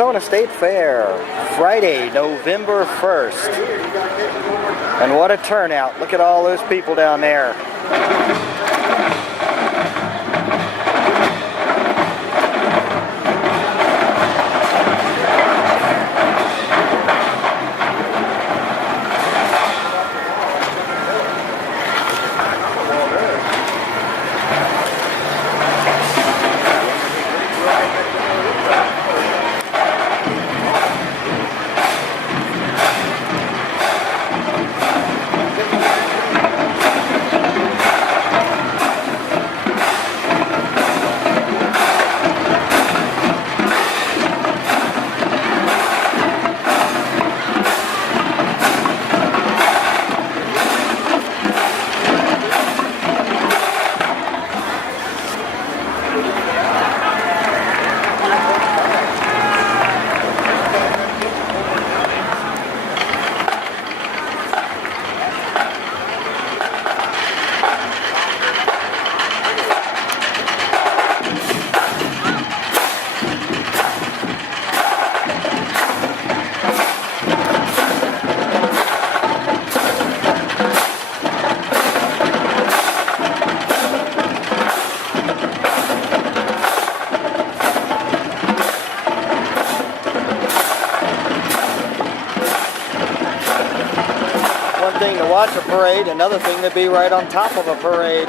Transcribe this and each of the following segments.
Arizona State Fair, Friday, November 1st. And what a turnout. Look at all those people down there. One thing to watch a parade, another thing to be right on top of a parade.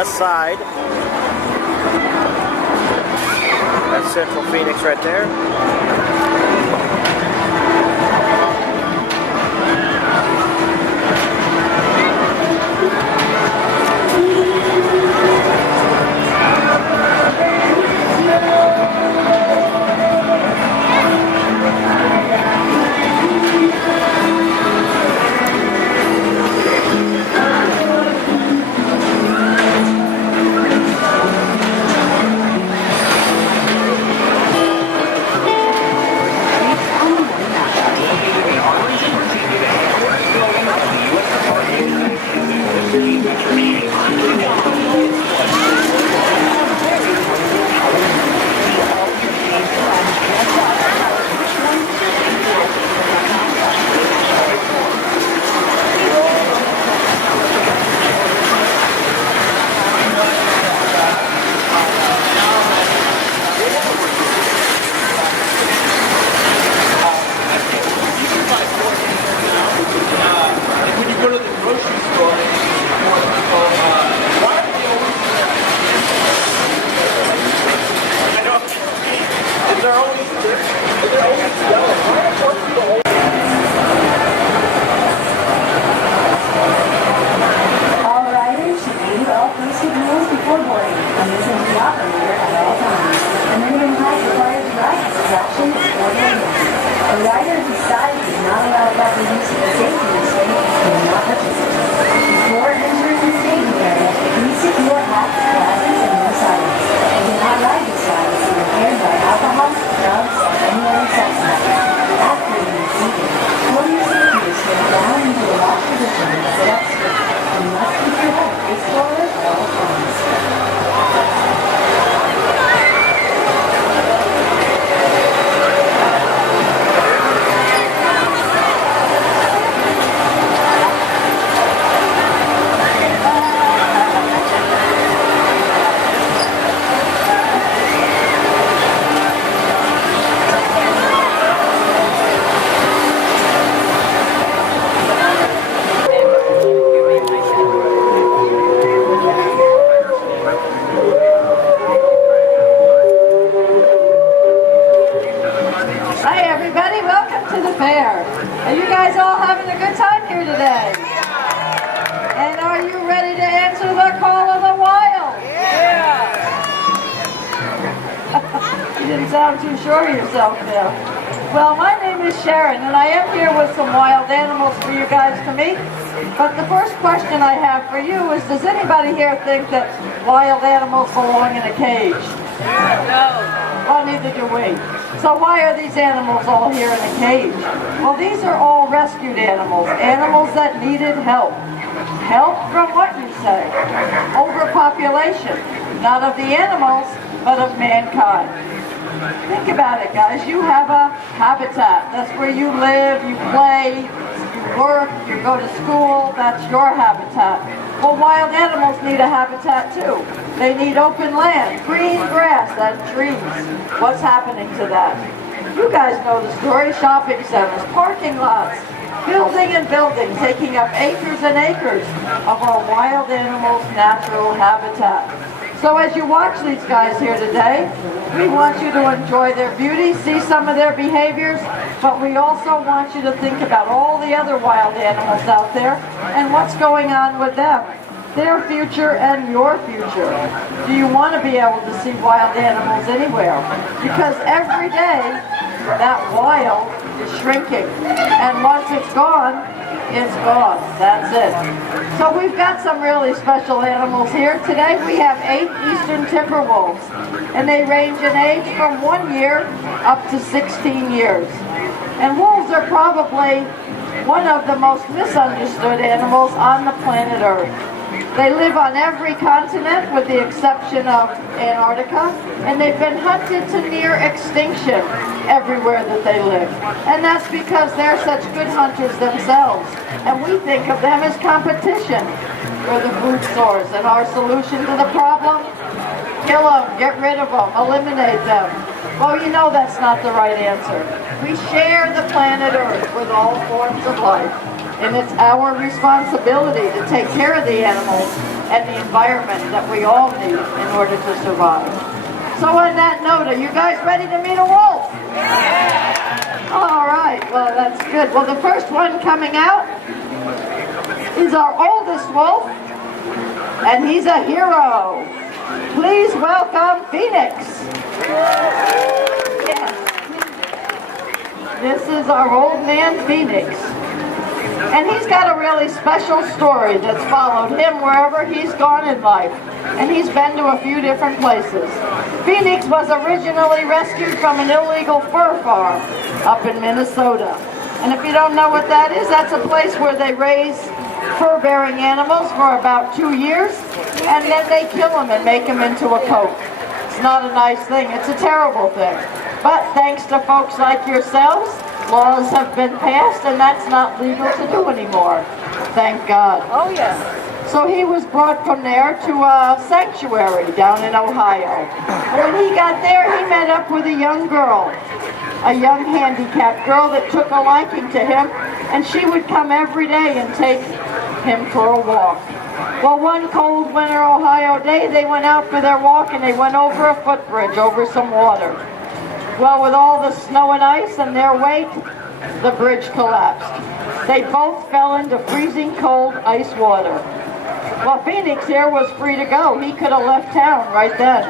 west side. That's Central Phoenix right there. Well, my name is Sharon, and I am here with some wild animals for you guys to meet. But the first question I have for you is, does anybody here think that wild animals belong in a cage? No. Well, neither do we. So why are these animals all here in a cage? Well, these are all rescued animals, animals that needed help. Help from what, you say? Overpopulation. Not of the animals, but of mankind. Think about it, guys. You have a habitat. That's where you live, you play, you work, you go to school. That's your habitat. Well, wild animals need a habitat too. They need open land, green grass, and trees. What's happening to that? You guys know the story. Shopping centers, parking lots, building and building, taking up acres and acres of our wild animals' natural habitat. So as you watch these guys here today, we want you to enjoy their beauty, see some of their behaviors, but we also want you to think about all the other wild animals out there and what's going on with them, their future and your future. Do you want to be able to see wild animals anywhere? Because every day, that wild is shrinking, and once it's gone, that's it. So we've got some really special animals here. Today we have 8 eastern timber wolves, and they range in age from 1 year up to 16 years. And wolves are probably one of the most misunderstood animals on the planet Earth. They live on every continent with the exception of Antarctica, and they've been hunted to near extinction everywhere that they live. And that's because they're such good hunters themselves, and we think of them as competition for the food source. And our solution to the problem? Kill them, get rid of them, eliminate them. Well, you know that's not the right answer. We share the planet Earth with all forms of life. And it's our responsibility to take care of the animals and the environment that we all need in order to survive. So on that note, are you guys ready to meet a wolf? All right, well that's good. Well, the first one coming out is our oldest wolf, and he's a hero. Please welcome Phoenix. Yes. This is our old man Phoenix. And he's got a really special story that's followed him wherever he's gone in life. And he's been to a few different places. Phoenix was originally rescued from an illegal fur farm up in Minnesota. And if you don't know what that is, that's a place where they raise fur-bearing animals for about 2 years, and then they kill them and make them into a coat. It's not a nice thing. It's a terrible thing. But thanks to folks like yourselves, laws have been passed, and that's not legal to do anymore. Thank God. Oh, yes. So he was brought from there to a sanctuary down in Ohio. And when he got there, he met up with a young girl, a young handicapped girl that took a liking to him, and she would come every day and take him for a walk. Well, one cold winter Ohio day, they went out for their walk and they went over a footbridge over some water. Well, with all the snow and ice and their weight, the bridge collapsed. They both fell into freezing cold ice water. Well, Phoenix here was free to go. He could have left town right then.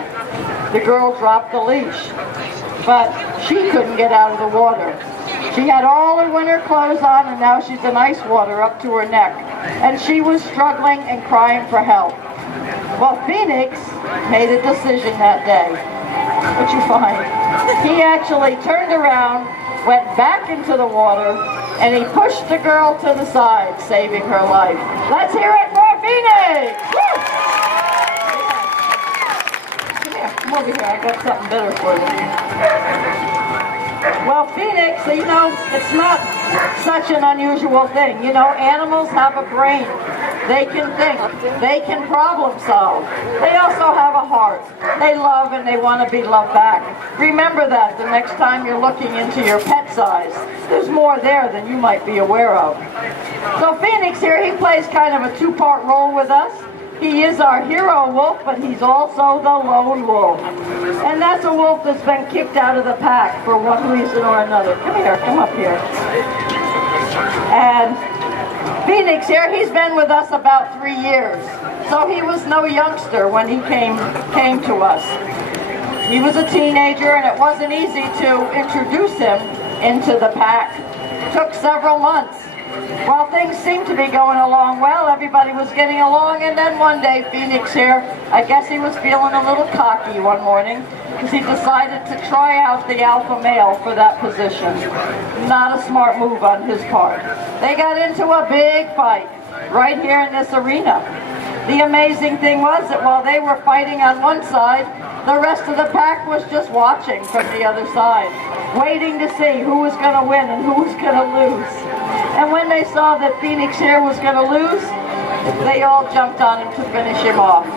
The girl dropped the leash, but she couldn't get out of the water. She had all her winter clothes on, and now she's in ice water up to her neck. And she was struggling and crying for help. Well, Phoenix made a decision that day. What'd you find? He actually turned around, went back into the water, and he pushed the girl to the side, saving her life. Let's hear it for Phoenix! Woo! Come here, come over here. I got something better for you. Well, Phoenix, you know, it's not such an unusual thing. You know, animals have a brain. They can think. They can problem solve. They also have a heart. They love and they want to be loved back. Remember that the next time you're looking into your pet's eyes. There's more there than you might be aware of. So Phoenix here, he plays kind of a two-part role with us. He is our hero wolf, but he's also the lone wolf. And that's a wolf that's been kicked out of the pack for one reason or another. Come here, come up here. And Phoenix here, he's been with us about 3 years. So he was no youngster when he came to us. He was a teenager, and it wasn't easy to introduce him into the pack. It took several months. Well, things seemed to be going along well. Everybody was getting along, and then one day, Phoenix here, I guess he was feeling a little cocky one morning, because he decided to try out the alpha male for that position. Not a smart move on his part. They got into a big fight right here in this arena. The amazing thing was that while they were fighting on one side, the rest of the pack was just watching from the other side, waiting to see who was going to win and who was going to lose. And when they saw that Phoenix here was going to lose, they all jumped on him to finish him off.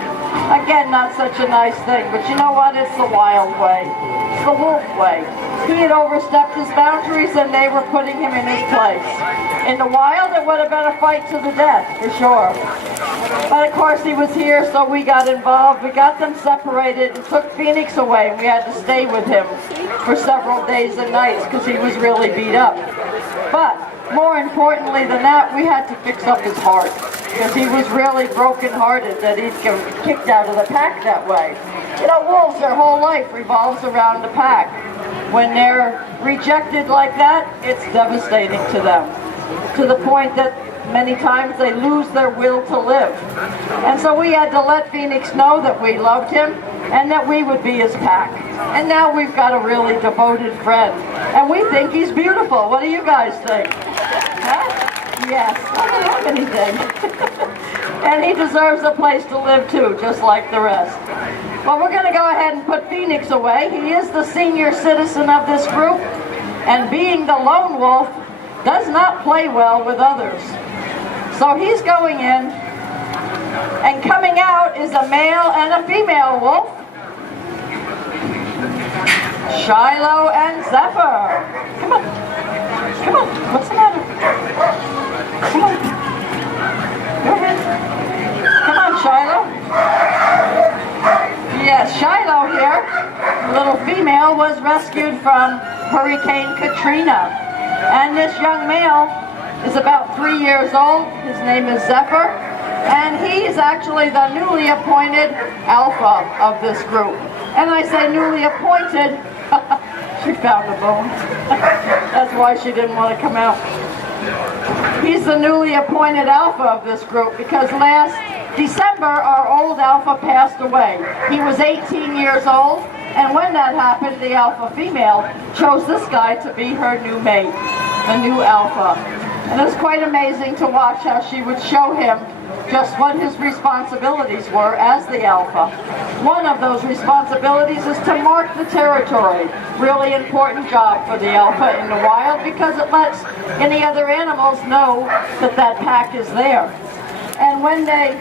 Again, not such a nice thing, but you know what? It's the wild way. It's the wolf way. He had overstepped his boundaries and they were putting him in his place. In the wild, it would have been a fight to the death, for sure. But of course he was here, so we got involved. We got them separated and took Phoenix away, and we had to stay with him for several days and nights because he was really beat up. But more importantly than that, we had to fix up his heart, because he was really broken-hearted that he'd get kicked out of the pack that way. You know, wolves, their whole life revolves around the pack. When they're rejected like that, it's devastating to them, to the point that many times they lose their will to live. And so we had to let Phoenix know that we loved him and that we would be his pack. And now we've got a really devoted friend. And we think he's beautiful. What do you guys think? Huh? Yes, I don't have anything. And he deserves a place to live too, just like the rest. Well, we're going to go ahead and put Phoenix away. He is the senior citizen of this group, and being the lone wolf does not play well with others. So he's going in, and coming out is a male and a female wolf, Shiloh and Zephyr. Come on. Come on. What's the matter? Come on. Go ahead. Come on, Shiloh. female was rescued from Hurricane Katrina. And this young male is about 3 years old. His name is Zephyr. And he's actually the newly appointed alpha of this group. And I say newly appointed, she found a bone. That's why she didn't want to come out. He's the newly appointed alpha of this group because last December our old alpha passed away. He was 18 years old, and when that happened, the alpha female chose this guy to be her new mate, the new alpha. And it was quite amazing to watch how she would show him just what his responsibilities were as the alpha. One of those responsibilities is to mark the territory. Really important job for the alpha in the wild because it lets any other animals know that that pack is there. And when they,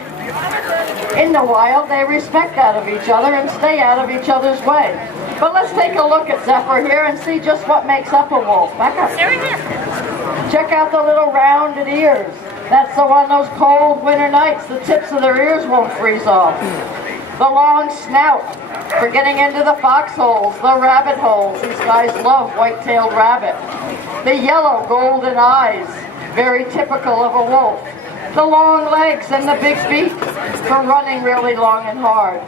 in the wild, they respect that of each other and stay out of each other's way. But let's take a look at Zephyr here and see just what makes up a wolf. Back up. Check out the little rounded ears. That's so on those cold winter nights, the tips of their ears won't freeze off. The long snout for getting into the foxholes, the rabbit holes. These guys love white-tailed rabbit. The yellow golden eyes, very typical of a wolf. The long legs and the big feet for running really long and hard.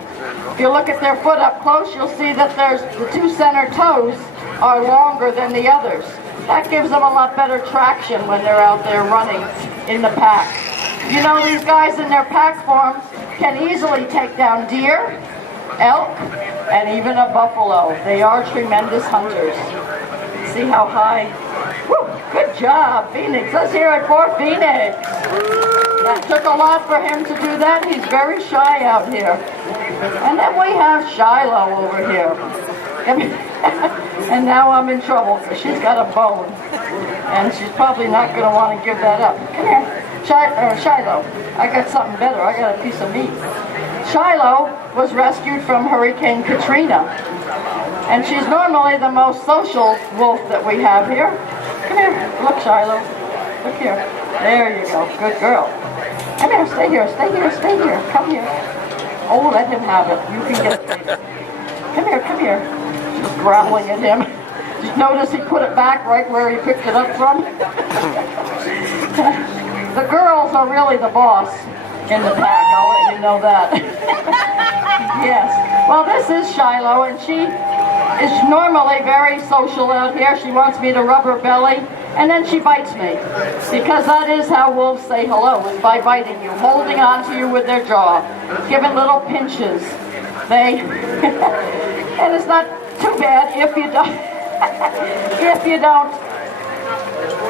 If you look at their foot up close, you'll see that the two center toes are longer than the others. That gives them a lot better traction when they're out there running in the pack. You know, these guys in their pack forms can easily take down deer, elk, and even a buffalo. They are tremendous hunters. See how high? Woo, good job, Phoenix. Let's hear it for Phoenix. That took a lot for him to do that. He's very shy out here. And then we have Shiloh over here. And now I'm in trouble because she's got a bone. And she's probably not going to want to give that up. Come here, Shiloh. I got something better. I got a piece of meat. Shiloh was rescued from Hurricane Katrina. And she's normally the most social wolf that we have here. Come here. Look, Shiloh. Look here. There you go. Good girl. Come here. Stay here. Stay here. Stay here. Come here. Oh, let him have it. You can get it later. Come here. Come here. She's growling at him. Did you notice he put it back right where he picked it up from? The girls are really the boss in the pack. I'll let you know that. Yes. Well, this is Shiloh, and she is normally very social out here. She wants me to rub her belly, and then she bites me. Because that is how wolves say hello, is by biting you, holding on to you with their jaw, giving little pinches. And it's not too bad if you don't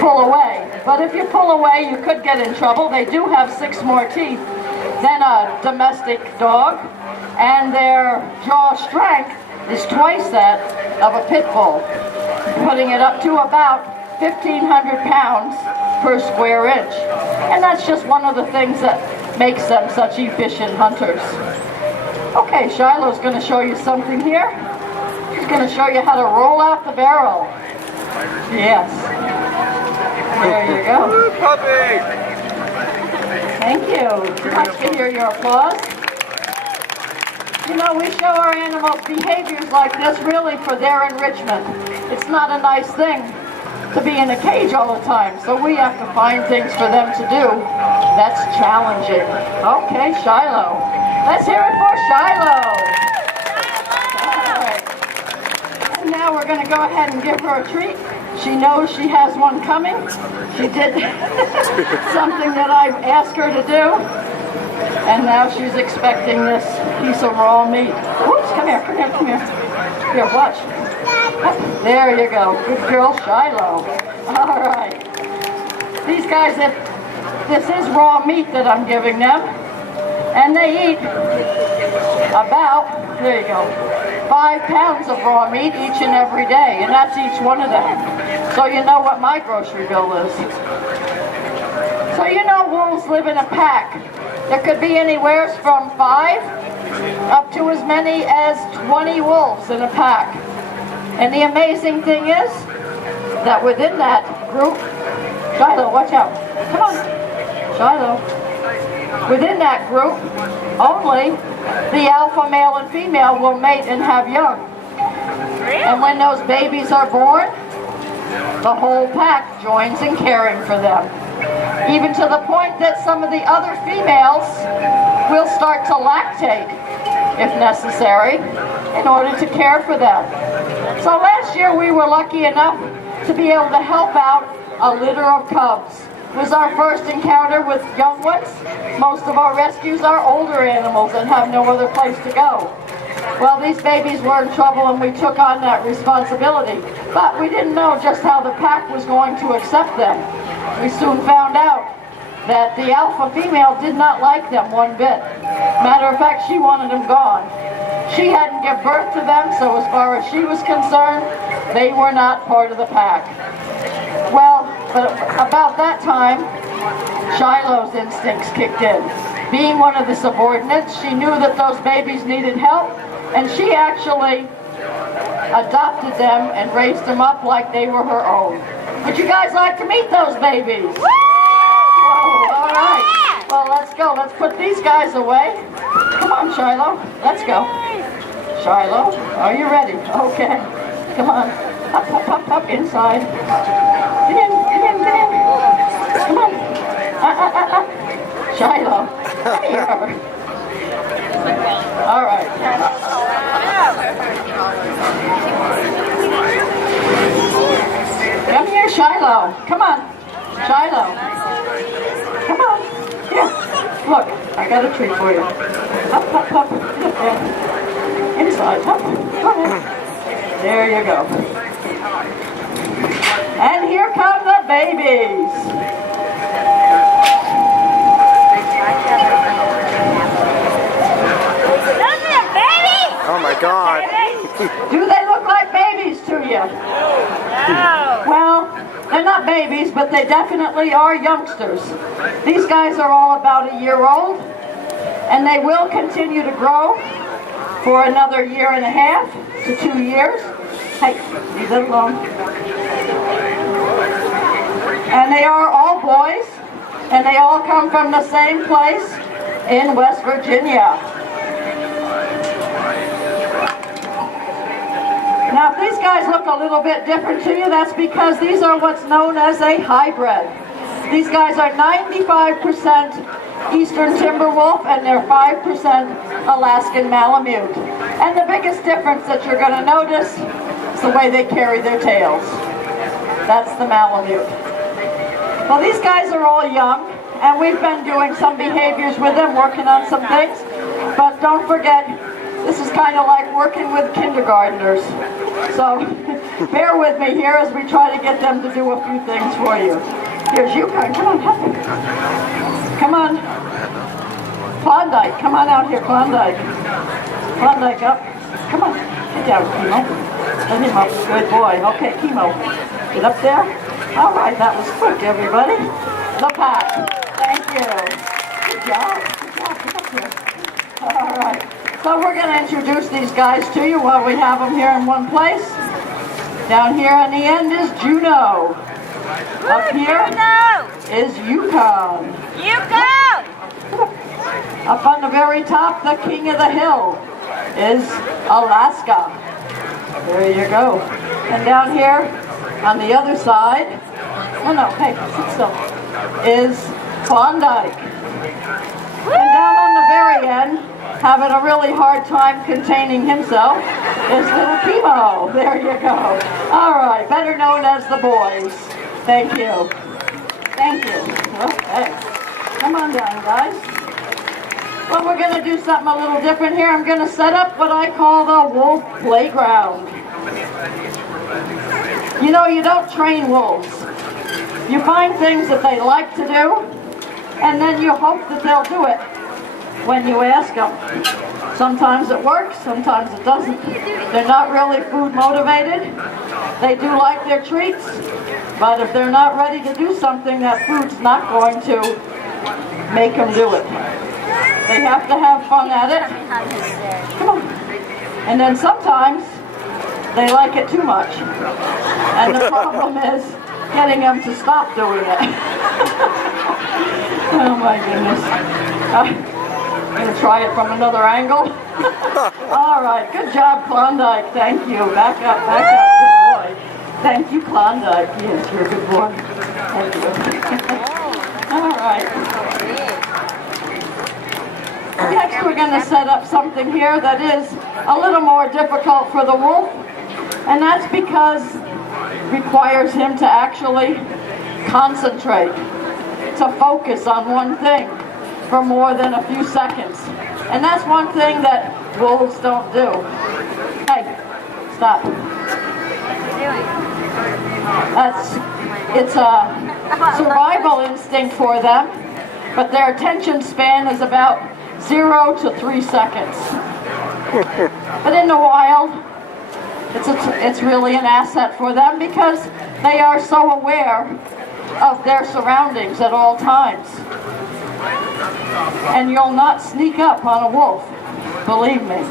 pull away. But if you pull away, you could get in trouble. They do have 6 more teeth than a domestic dog, and their jaw strength is twice that of a pit bull, putting it up to about 1,500 pounds per square inch. And that's just one of the things that makes them such efficient hunters. Okay, Shiloh's going to show you something here. She's going to show you how to roll out the barrel. Yes. There you go. Woo, puppy! Thank you. She wants to hear your applause. You know, we show our animals behaviors like this really for their enrichment. It's not a nice thing to be in a cage all the time, so we have to find things for them to do that's challenging. Okay, Shiloh. Let's hear it for Shiloh. All right. And now we're going to go ahead and give her a treat. She knows she has one coming. She did something that I asked her to do. And now she's expecting this piece of raw meat. Whoops, come here, come here, come here. Here, watch. There you go. Good girl, Shiloh. All right. These guys, this is raw meat that I'm giving them. And they eat about, there you go, 5 pounds of raw meat each and every day. And that's each one of them. So you know what my grocery bill is. So you know wolves live in a pack. There could be anywhere from 5 up to as many as 20 wolves in a pack. And the amazing thing is that within that group, Shiloh, watch out. Come on, Shiloh. Within that group, only the alpha male and female will mate and have young. And when those babies are born, the whole pack joins in caring for them. Even to the point that some of the other females will start to lactate, if necessary, in order to care for them. So last year we were lucky enough to be able to help out a litter of cubs. It was our first encounter with young ones. Most of our rescues are older animals and have no other place to go. Well, these babies were in trouble and we took on that responsibility. But we didn't know just how the pack was going to accept them. We soon found out that the alpha female did not like them one bit. Matter of fact, she wanted them gone. She hadn't given birth to them, so as far as she was concerned, they were not part of the pack. Well, but about that time, Shiloh's instincts kicked in. Being one of the subordinates, she knew that those babies needed help, and she actually adopted them and raised them up like they were her own. Would you guys like to meet those babies? Whoa, all right. Well, let's go. Let's put these guys away. Come on, Shiloh. Let's go. Shiloh, are you ready? Okay. Come on. Up, up, up, up, inside. Get in, get in, get in. Come on. Shiloh, come here. All right. Come here, Shiloh. Come on. Shiloh. Come on. Here. Look, I got a treat for you. Up, up, up. Get up there. Inside. Up. Go ahead. There you go. And here come the babies. Oh my God. Do they look like babies to you? No. Well, they're not babies, but they definitely are youngsters. These guys are all about a year old, and they will continue to grow for another 1.5 to 2 years. Hey, leave it alone. And they are all boys, and they all come from the same place in West Virginia. Now, if these guys look a little bit different to you, that's because these are what's known as a hybrid. These guys are 95% Eastern Timber Wolf, and they're 5% Alaskan Malamute. And the biggest difference that you're going to notice is the way they carry their tails. That's the Malamute. Well, these guys are all young, and we've been doing some behaviors with them, working on some things. But don't forget, this is kind of like working with kindergartners. So bear with me here as we try to get them to do a few things for you. Here's Yukon. Come on, help him. Come on. Klondike. Come on out here, Klondike. Klondike up. Come on. Get down, Chemo. Let him up. Good boy. Okay, Chemo. Get up there. All right, that was quick, everybody. The pack. Thank you. Good job. Good job. Get up here. All right. So we're going to introduce these guys to you while we have them here in one place. Down here on the end is Juno. Up here is Yukon. Yukon! Up on the very top, the king of the hill, is Alaska. There you go. And down here on the other side, hey, sit still, is Klondike. And down on the very end, having a really hard time containing himself, is little Chemo. There you go. All right, better known as the boys. Thank you. Thank you. Okay. Come on down, guys. Well, we're going to do something a little different here. I'm going to set up what I call the wolf playground. You know, you don't train wolves. You find things that they like to do, and then you hope that they'll do it when you ask them. Sometimes it works, sometimes it doesn't. They're not really food motivated. They do like their treats, but if they're not ready to do something, that food's not going to make them do it. They have to have fun at it. Come on. And then sometimes they like it too much. And the problem is getting them to stop doing it. Oh my goodness. Gonna try it from another angle. All right, good job, Klondike. Thank you. Back up, good boy. Thank you, Klondike. Yes, you're a good boy. Thank you. All right. Next, we're going to set up something here that is a little more difficult for the wolf, and that's because it requires him to actually concentrate, to focus on one thing for more than a few seconds. And that's one thing that wolves don't do. Hey, stop. It's a survival instinct for them, but their attention span is about 0 to 3 seconds. But in the wild, it's really an asset for them because they are so aware of their surroundings at all times. And you'll not sneak up on a wolf, believe me.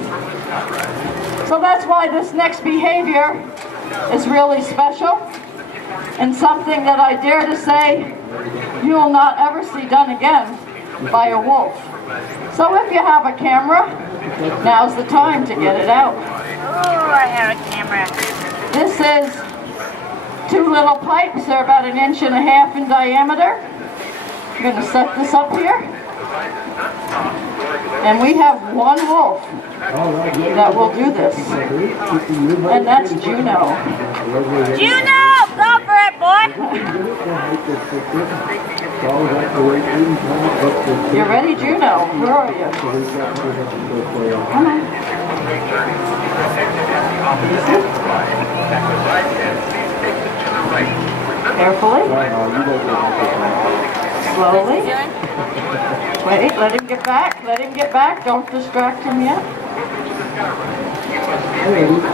So that's why this next behavior is really special and something that I dare to say you will not ever see done again by a wolf. So if you have a camera, now's the time to get it out. Oh, I have a camera. This is 2 little pipes. They're about 1.5 inches in diameter. I'm going to set this up here. And we have one wolf that will do this. And that's Juno. Juno, go for it, boy. You ready, Juno? Where are you? Come on. Carefully. Slowly. Wait, let him get back. Let him get back. Don't distract him yet.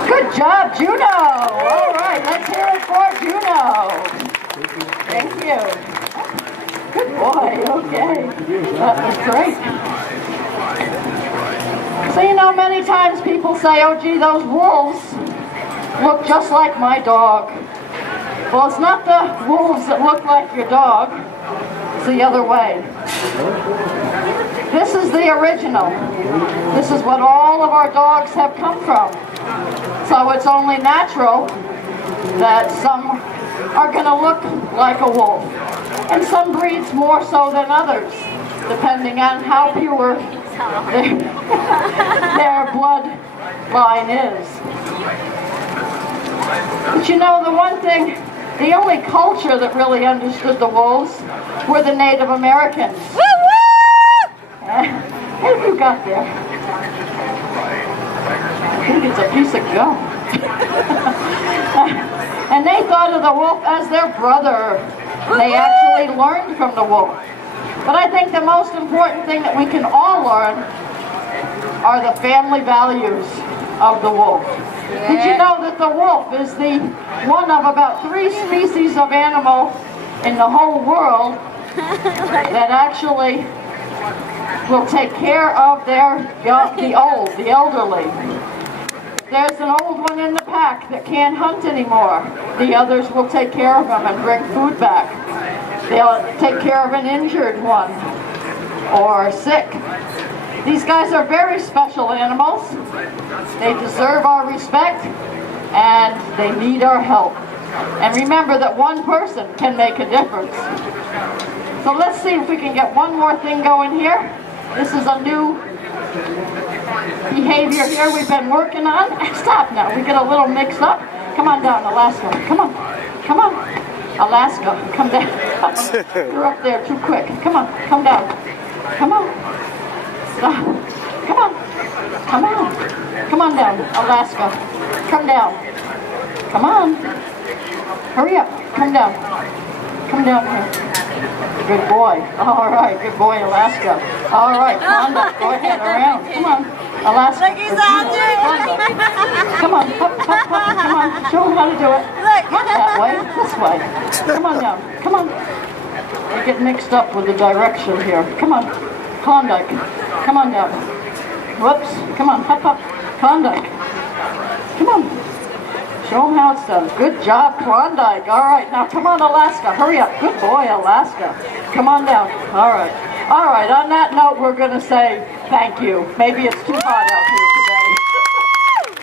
Good job, Juno. All right, let's hear it for Juno. Thank you. Good boy. Okay. That was great. So, you know, many times people say, oh, gee, those wolves look just like my dog. Well, it's not the wolves that look like your dog. It's the other way. This is the original. This is what all of our dogs have come from. So it's only natural that some are going to look like a wolf. And some breeds more so than others, depending on how pure their bloodline is. But you know, the one thing, the only culture that really understood the wolves were the Native Americans. What have you got there? I think it's a piece of gum. And they thought of the wolf as their brother. They actually learned from the wolf. But I think the most important thing that we can all learn are the family values of the wolf. Did you know that the wolf is the one of about 3 species of animal in the whole world that actually will take care of the elderly? There's an old one in the pack that can't hunt anymore. The others will take care of them and bring food back. They'll take care of an injured one or sick. These guys are very special animals. They deserve our respect and they need our help. And remember that one person can make a difference. So let's see if we can get one more thing going here. This is a new behavior here we've been working on. Stop now, we get a little mixed up. Come on down, Alaska. Come on, come on. Alaska, come down. You're up there too quick. Come on, come down. Come on. Stop. Come on. Come on. Come on down, Alaska. Come down. Come on. Hurry up. Come down. Come down here. Good boy. All right. Good boy, Alaska. All right. Klondike, go ahead. Around. Come on. Alaska. Look, he's on you. Come on. Hop, hop, hop. Come on. Show him how to do it. Not that way. This way. Come on down. Come on. I get mixed up with the direction here. Come on. Klondike. Come on down. Whoops. Come on. Hop, hop. Klondike. Come on. Show them how it's done. Good job, Klondike. All right, now come on, Alaska. Hurry up. Good boy, Alaska. Come on down. All right. All right, on that note, we're going to say thank you. Maybe it's too hot out here today.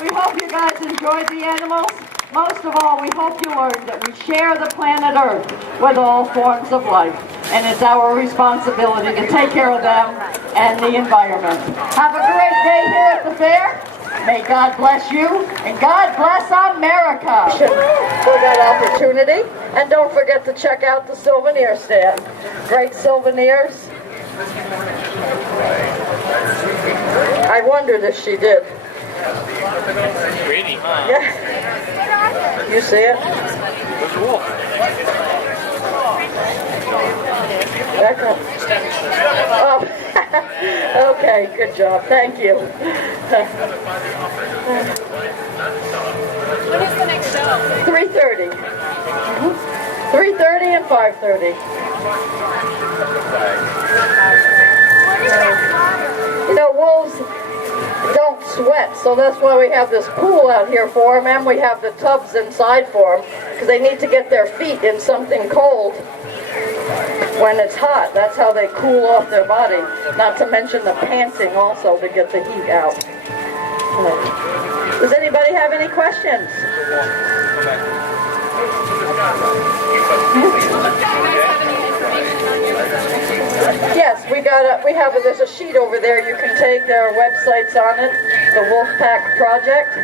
We hope you guys enjoyed the animals. Most of all, we hope you learned that we share the planet Earth with all forms of life. And it's our responsibility to take care of them and the environment. Have a great day here at the fair. May God bless you, and God bless America for that opportunity. And don't forget to check out the souvenir stand. Great souvenirs. I wondered if she did. Pretty, huh? Yeah. You see it? There's a wolf. Back up. Oh, okay, good job. Thank you. When is the next show? 3:30. 3:30 and 5:30. You know, wolves don't sweat, so that's why we have this pool out here for them, and we have the tubs inside for them, because they need to get their feet in something cold when it's hot. That's how they cool off their body. Not to mention the panting also to get the heat out. Does anybody have any questions? Yes, there's a sheet over there you can take. There are websites on it, the Wolfpack Project.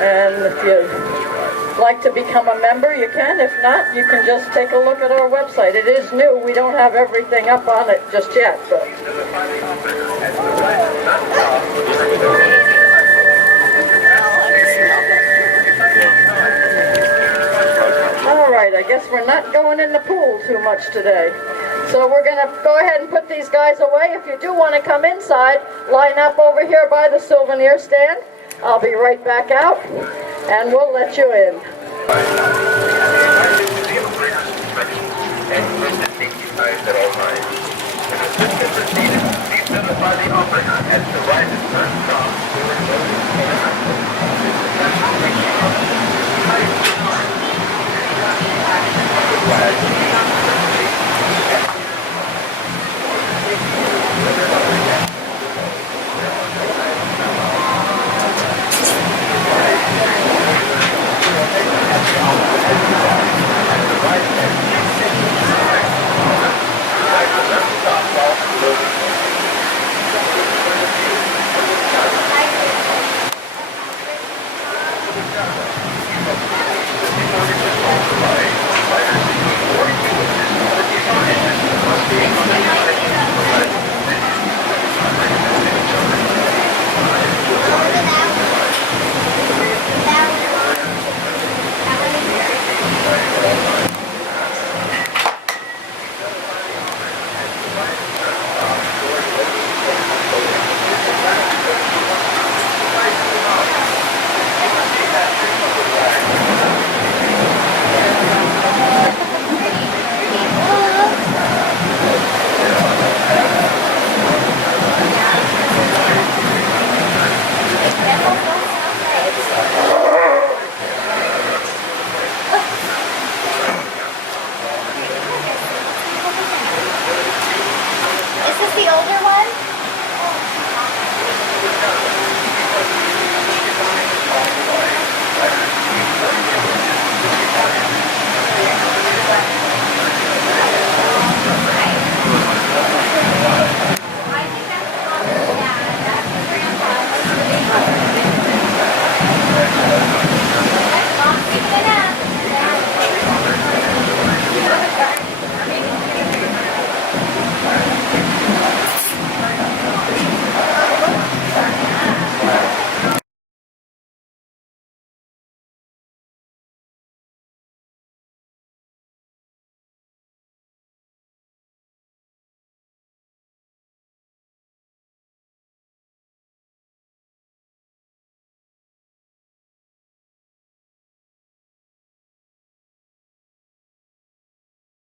And if you'd like to become a member, you can. If not, you can just take a look at our website. It is new. We don't have everything up on it just yet. But. All right, I guess we're not going in the pool too much today. So we're going to go ahead and put these guys away. If you do want to come inside, line up over here by the souvenir stand. I'll be right back out, and we'll let you in. And